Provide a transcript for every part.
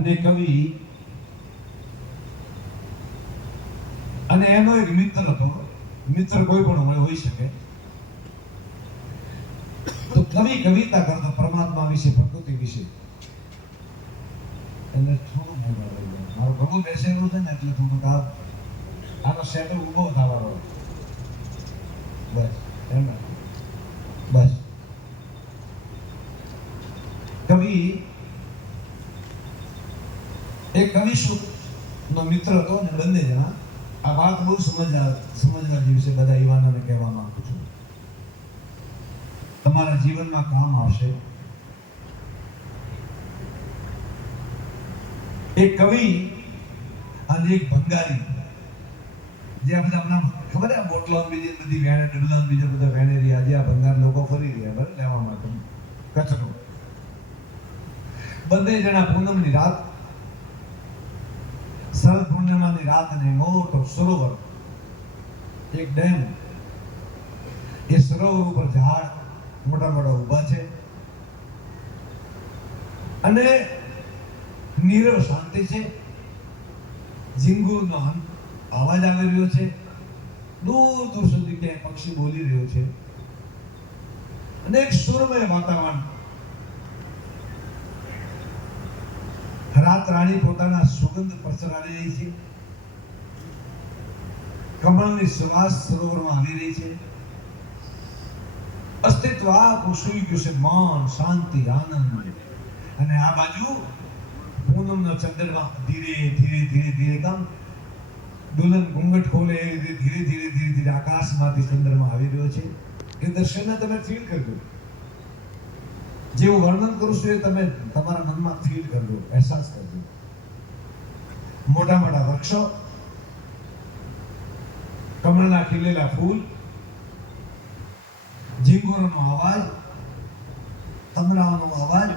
અને કવિ અને એનો એક મિત્ર હતો. મિત્ર કોઈ પણ હોઈ શકે. તો કવિ કવિતા કરતો પરમાત્મા વિશે, પ્રકૃતિ વિશે. એટલે થોડું મારો ભગો બેસેલું છે ને એટલે થોડુંક આનો સેટલ ઉભો થવાનો. બસ એમ બસ. કવિ એક કવિ નો મિત્ર હતો ને બંને જણા. આ વાત બહુ સમજવા જેવી છે. બધા યુવાનોને કહેવા માંગુ છું, તમારા જીવનમાં કામ આવશે. એક કવિ અને એક ભંગારી, જે આ બધા હમણાં ખબર આ બોટલો બીજી બધી વેણે ડબલા બીજા બધા વેણે રહ્યા. આજે આ ભંગાર લોકો ફરી રહ્યા બરાબર લેવા માટે કચરો. બંને જણા પૂનમની રાત, શરદ પૂર્ણિમાની રાત, અને મોટો સરોવર, એક ડેમ, એ સરોવર ઉપર ઝાડ મોટા મોટા ઉભા છે અને નીરવ શાંતિ છે. ઝીંગુરનો અવાજ આવી રહ્યો છે. દૂર દૂર સુધી ક્યાંય પક્ષી બોલી રહ્યો છે અને એક સુરમય વાતાવરણ. રાત રાણી પોતાના સુગંધ પ્રસરાવી રહી છે. કમળની સુવાસ સરોવરમાં આવી રહી છે. અસ્તિત્વ આખું સૂઈ ગયું છે. મૌન, શાંતિ, આનંદ. અને આ બાજુ પૂનમનો ચંદ્રમા ધીરે ધીરે ધીરે ધીરે કામ દુલ્હન ઘૂંઘટ ખોલે એ રીતે ધીરે ધીરે ધીરે ધીરે આકાશમાંથી ચંદ્રમા આવી રહ્યો છે. એ દ્રશ્યને તમે ફીલ કરજો. જેવું વર્ણન કરું છું એ તમે તમારા મનમાં ફીલ કરજો, અહેસાસ કરજો. મોટા મોટા વૃક્ષો, કમળના ખીલેલા ફૂલ, ઝીંગુરનો અવાજ, તમરાઓનો અવાજ,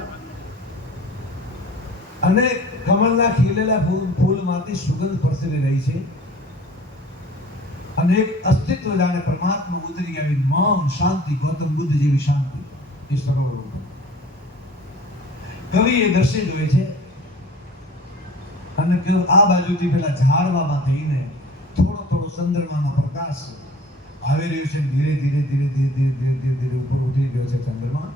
અને કમળના ખીલેલા ફૂલમાંથી સુગંધ પ્રસરી રહી છે. અને એક અસ્તિત્વ જાણે પરમાત્મા ઉતરી આવી. મૌન, શાંતિ, ગૌતમ બુદ્ધ જેવી શાંતિ એ સરોવર ઉપર. કવિ એ દ્રશ્ય જોયે છે અને આ બાજુથી પેલા ઝાડવામાં થઈને થોડો થોડો ચંદ્રમાનો પ્રકાશ આવી રહ્યો છે. ધીરે ધીરે ધીરે ધીરે ધીરે ધીરે ધીરે ધીરે ઉપર ઉતરી ગયો છે ચંદ્રમા.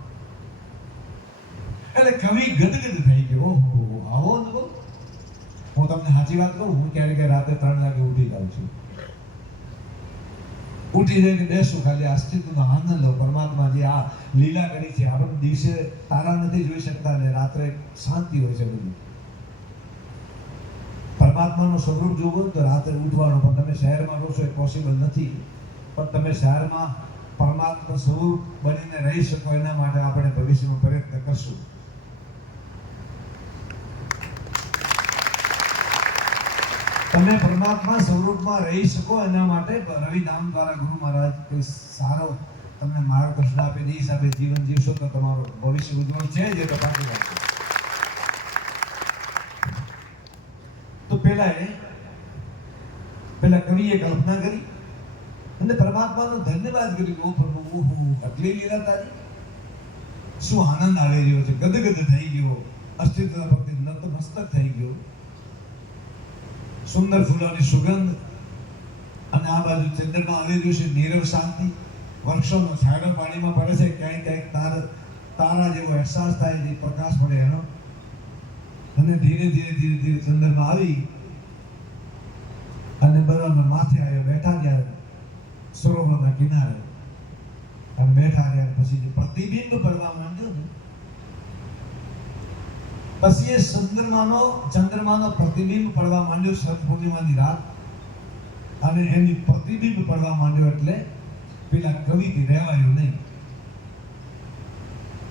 એટલે કવિ ગદગદ થઈ ગયો. ઓહો, આવો અનુભવ. હું તમને સાચી વાત કહું, હું ક્યારેક રાતે 3 વાગે ઉઠી જાઉં છું. ઉઠી જઈને બેસું, ખાલી અસ્તિત્વનો આનંદ લો. પરમાત્મા જે આ લીલા કરી છે. આપણે દિવસે તારા નથી જોઈ શકતા ને રાત્રે શાંતિ હોય છે બધું. પરમાત્માનું સ્વરૂપ જોવો તો રાત્રે ઉઠવાનું. પણ તમે શહેરમાં રહો છો એ પોસિબલ નથી. પણ તમે શહેરમાં પરમાત્મા સ્વરૂપ બનીને રહી શકો એના માટે આપણે ભવિષ્યમાં પ્રયત્ન કરશું. તમે પરમાત્મા સ્વરૂપમાં રહી શકો એના માટે રવિધામ દ્વારા ગુરુ મહારાજ કોઈ સારો તમને માર્ગદર્શન આપે. એ હિસાબે જીવન જીવશો તો તમારું ભવિષ્ય ઉજ્જવળ છે જ. એ તો પાકી વાત છે. તો પેલા કવિએ કલ્પના કરી અને પરમાત્માનો ધન્યવાદ કર્યો. ઓ પ્રભુ, ઓહો, આટલી લીલા તારી, શું આનંદ આવી રહ્યો છે. ગદગદ થઈ ગયો. અસ્તિત્વ પ્રત્યે નતમસ્તક થઈ ગયો. સુંદર ફૂલોની સુગંધ અને આ બાજુ ચંદ્રમાં આવી રહ્યું છે. નીરવ શાંતિ, વૃક્ષોનો છાંયો પાણીમાં પડે છે. ક્યાંય ક્યાંક તારા જેવો અહેસાસ થાય છે, પ્રકાશ પડે એનો. અને ધીરે ધીરે ધીરે ધીરે ચંદ્રમાં આવી અને બરાબર માથે આવ્યો. બેઠા ગયા સરોવરના કિનારે અને બેઠા રહ્યા. પછી જે પ્રતિબિંબ પડવા માંડ્યો ને, પછી એ ચંદ્રમાનો પ્રતિબિંબ પડવા માંડ્યો શરદ પૂર્ણિમાની રાત. અને એની પ્રતિબિંબ પડવા માંડ્યો એટલે પેલા કવિથી રહેવાયું નહીં.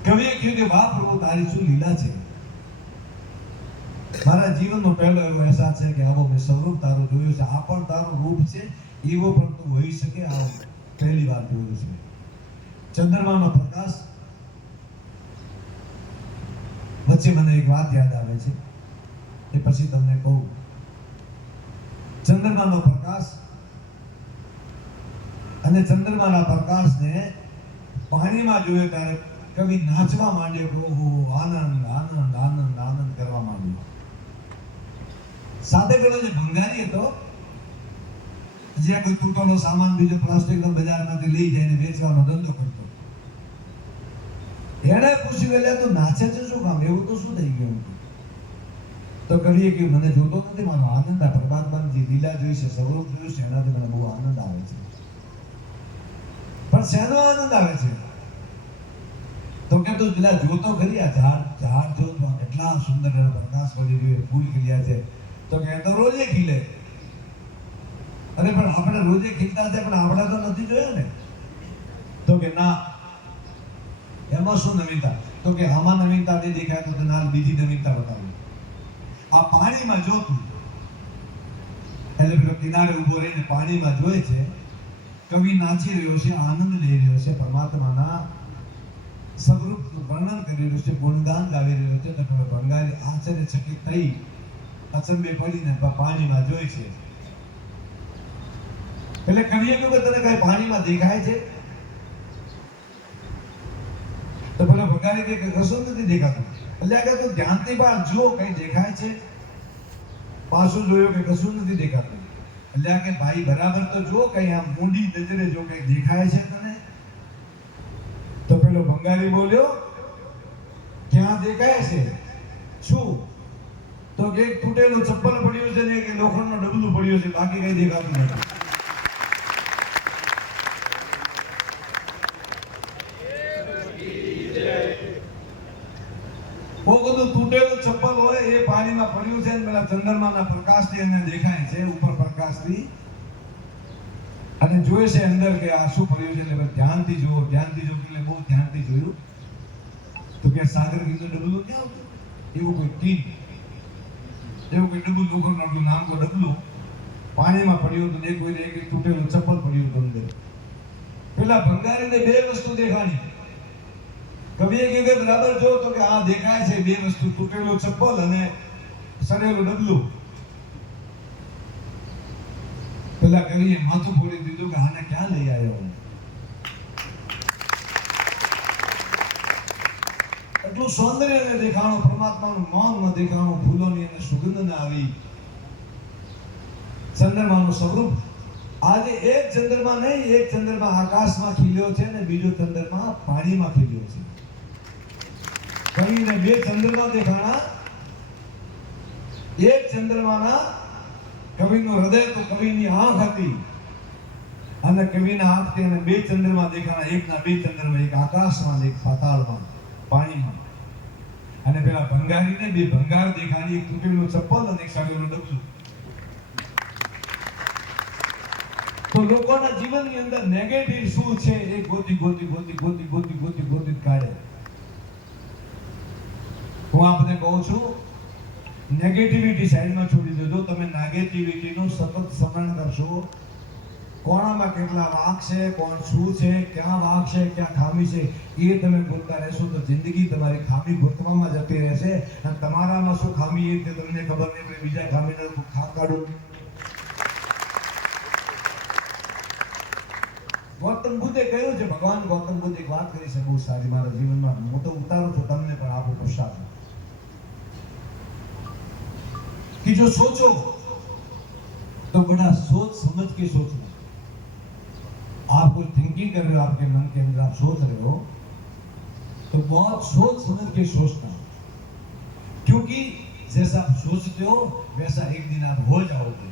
કવિએ કહ્યું કે વાહ પ્રભુ, તારી શું લીલા છે. મારા જીવનનો પહેલો એવો અહેસાસ છે કે આવો મેં સ્વરૂપ તારું જોયું છે. આ પણ તારું રૂપ છે, એવો પણ તું હોઈ શકે. આ પહેલી વાર જોયું છે. ચંદ્રમાનો પ્રકાશ વચ્ચે મને એક વાત યાદ આવે છે, એ પછી તમને કહું. ચંદ્રમાનો પ્રકાશ અને ચંદ્રમાના પ્રકાશને પાણીમાં જોયો ત્યારે કવિ નાચવા માંડ્યો. ઓહો, આનંદ આનંદ આનંદ આનંદ કરવા માંડ્યો. સાથે પેલો જે ભંગારી હતો, જ્યાં કોઈ તૂટેલો સામાન બીજો પ્લાસ્ટિકનો બજારમાંથી લઈ જઈને વેચવાનો ધંધો કરતો, એને પૂછ્યું એટલે તું નાચે છે શું કામ, એવું તો શું થઈ ગયું? તો કવિએ કહ્યું મને જોતો નથી, મારો આનંદ આ પરમાત્માની જે લીલા જોઈ છે, સ્વરૂપ જોયું છે, એનાથી મને બહુ આનંદ આવે છે. પણ શેનો આનંદ આવે છે? તો કે તું પેલા જોતો ખરી આ ઝાડ જો કેટલા સુંદર પ્રકાશ પડી રહ્યો, ફૂલ ખીલ્યા છે. તો કે તો રોજે ખીલે. અરે પણ આપણે રોજે ખીલતા છે, પણ આપણે તો નથી જોયા ને. તો કે ના, એમાં શું નવીનતા? તો કે આમાં નવીનતા નહીં દેખાય તો ના બીજી નવીનતા બતાવી. આ પાણીમાં જોતું, એટલે પેલો કિનારે ઉભો રહીને પાણીમાં જોયે છે, કવિ નાચી રહ્યો છે, આનંદ લઈ રહ્યો છે, પરમાત્માના સ્વરૂપ વર્ણન કરી રહ્યો છે, ગુણગાન ગાવી રહ્યો છે. તો ભંગારી આશ્ચર્યચકિત થઈ અચંબે પડીને પાણીમાં જોઈ છે. એટલે કવિએ કહ્યું કે તને કઈ પાણીમાં દેખાય છે? તો પેલા ભંગારી કે કશું નથી દેખાતું. એટલે કે તું ધ્યાનથી બહાર જો કઈ દેખાય છે? પાછું જોયો કે કશું નથી દેખાતું. એટલે કે ભાઈ બરાબર તો જો, કઈ આમ ઊંડી નજરે જો કઈ દેખાય છે તને? તો પેલો ભંગારી બોલ્યો, ક્યાં દેખાય છે? શું? તો કે એક તૂટેલું ચપ્પલ પડ્યું છે ને એક લોખંડનો ડબલું પડ્યું છે, બાકી કઈ દેખાતું નથી. બહુ બધું તૂટેલું ચપ્પલ હોય એ પાણીમાં પડ્યું છે, પેલા ચંદ્રમાના પ્રકાશથી એને દેખાય છે, ઉપર પ્રકાશથી, અને જોયે છે અંદર કે આ શું પડ્યું છે. એટલે ધ્યાનથી જુઓ, ધ્યાનથી જુઓ. એટલે બહુ ધ્યાનથી જોયું તો કે સાગર કીધું ડબલું ક્યાં હતું? એવું કોઈ ટીન, એવું કોઈ ડબલું લોખંડનું નામ તો ડબલું પાણીમાં પડ્યું હતું. એક કોઈને એક તૂટેલું ચપ્પલ પડ્યું હતું અંદર. પેલા ભંગારીને બે વસ્તુ દેખાણી. કવિએ કીધું બરાબર જો, તો કે આ દેખાય છે બે વસ્તુ, તૂટેલું ચપ્પલ અને સડેલું ડબલું. પેલા કવિએ માથું ફોડી દીધું કે આને ક્યાં લઈ આવ્યો? એટલું સૌંદર્ય ને દેખાણું, પરમાત્માનું મૌન ન દેખાણું, ફૂલોની અને સુગંધ ન આવી, ચંદ્રમાનું સ્વરૂપ. આજે એક ચંદ્રમા નહીં, એક ચંદ્રમા આકાશમાં ખીલ્યો છે ને બીજો ચંદ્રમા પાણીમાં ખીલ્યો છે. કવિને બે ચંદ્રમા દેખાણા. એક ચંદ્રમાના કવિનું હૃદય તો કવિની આંખ હતી, અને કવિના આંખથી અને બે ચંદ્રમા દેખાણા. એકના બે ચંદ્રમા, એક આકાશમાં એક પાતાળમાં પાણીમાં. અને પેલા ભંગારીને બે ભંગાર દેખાણી, એક તૂટેલું ચપ્પલ અને એક સડેલું ડબલું. તો લોકોના જીવનની અંદર નેગેટિવ શું છે એ ગોતી કાઢે. હું આપને કહું છું, નેગેટિવિટી સાઈડમાં છોડી દેજો. તમે નેગેટિવિટીનું સતત સ્મરણ કરશો, કોણામાં કેટલા વાંક છે, કોણ શું છે, ક્યાં વાંક છે, ક્યાં ખામી છે, એ તમે બોલતા રહેશો તો જિંદગી તમારી ખામી ગોતવામાં જતી રહેશે. અને તમારામાં શું ખામી એ તમને ખબર નહીં પડે, બીજા ખામીને કાઢો. ગૌતમ બુદ્ધે કહ્યું છે, ભગવાન ગૌતમ બુદ્ધ એક વાત કરી છે બહુ સારી, મારા જીવનમાં હું તો ઉતારું છું, તમને પણ આપો પ્રસાદ कि जो सोचो तो बड़ा सोच समझ के सोचना. आप कोई थिंकिंग कर रहे हो, आपके मन के अंदर आप सोच रहे हो, तो बहुत सोच समझ के सोचना, क्योंकि जैसा आप सोचते हो वैसा एक दिन आप हो जाओगे.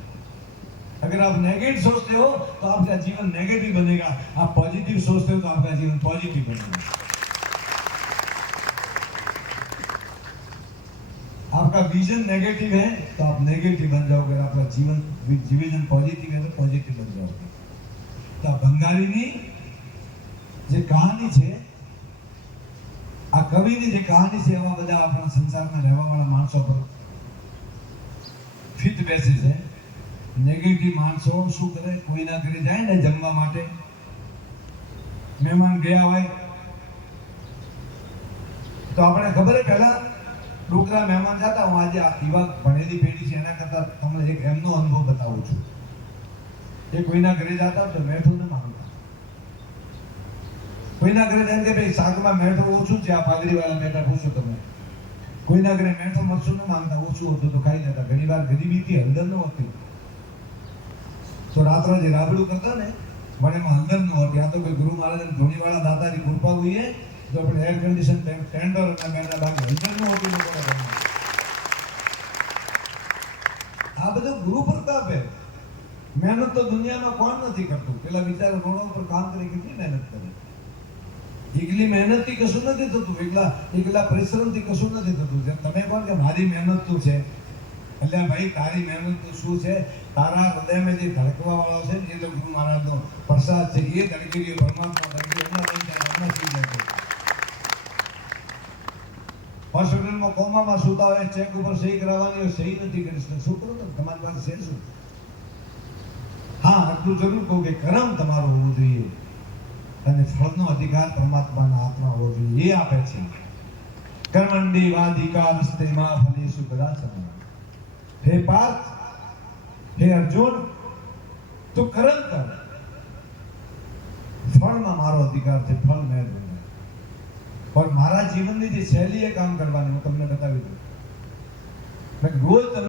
अगर आप नेगेटिव सोचते हो तो आपका जीवन नेगेटिव बनेगा, आप पॉजिटिव सोचते हो तो आपका जीवन पॉजिटिव बनेगा. आपका विजन नेगेटिव है तो आप नेगेटिव बन जाओगे, आपका जीवन विजन पॉजिटिव है तो पॉजिटिव बन जाओगे. तो भंगारीनी જે કહાની છે, આ કવિની જે કહાની છે, એવા બધા આપણા સંસારમાં રહેવાવાળા માણસો પર ફિટ બેસે છે. નેગેટિવ માણસો શું કરે, કોઈના ઘરે જાય ને જમવા માટે, મહેમાન ગયા હોય તો આપણે ખબર પહેલા ડોકરા મહેમાન જતા. હું આજે યુવા ભણેલી પેઢી છે એના કરતા તમને એક એમનો અનુભવ બતાવું છું. એ કોઈના ઘરે જતા તો મેઠું ન માંગતા. કોઈના ઘરે જાય કે ભાઈ શાકમાં મેઠું ઓછું છે, આ પાઘડી વાળા મેઠા પૂછો તમે, કોઈના ઘરે મેઠો મરચું ન માંગતા, ઓછું હતું તો ખાઈ લેતા. ઘણી વાર ગરીબીથી હળદર ન હતી તો રાત્રે જે રાબડું કરતા ને મને એમાં હળદર ન હતી. આ તો કોઈ ગુરુ મહારાજ ધોણીવાળા દાદાની કૃપા હોઈએ તો આપણે એર કન્ડિશન ટેન્ડર અને મેના બાકી હળદર ન હતી લોકોના ઘરમાં. આ બધું ગુરુ પ્રતાપ છે. મહેનત તો દુનિયામાં કોણ નથી કરતું. પેલા વિચારો રોડા ઉપર કામ કરી કેટલી મહેનત કરે. એકલી મહેનતથી કશું નથી થતું, એકલા પરિશ્રમથી કશું નથી થતું. જેમ તમે કહો કે મારી મહેનત તું છે, એટલે ભાઈ તારી મહેનત તો શું છે? તારા હૃદયમાં જે ધડકવા વાળો છે ને, એ તો ગુરુ મહારાજનો પ્રસાદ છે. એ ધડકી ગયો પરમાત્મા ધડકી એમના થઈ જાય. હોસ્પિટલમાં કોમામાં સુતા હોય, ચેક ઉપર સહી કરાવવાની હોય, સહી નથી કરી શકતા. શું કરો તો તમારી પાસે છે શું? હા, આટલું જરૂર કહું કે કર્મ તમારો હોવું જોઈએ અને ફળનો અધિકાર પરમાત્માના હાથમાં હોવો જોઈએ. એ આપે છે. કર્મણ્યે વાધિકારસ્તે મા ફલેષુ કદાચન. હે પાર્થ, હે અર્જુન, તું કર્મ કર. ફળમાં મારો અધિકાર છે. ફળ મેં દઉં. પણ મારા જીવનની જે શૈલી એ કામ કરવાની હું તમને બતાવી દઉં. રોજ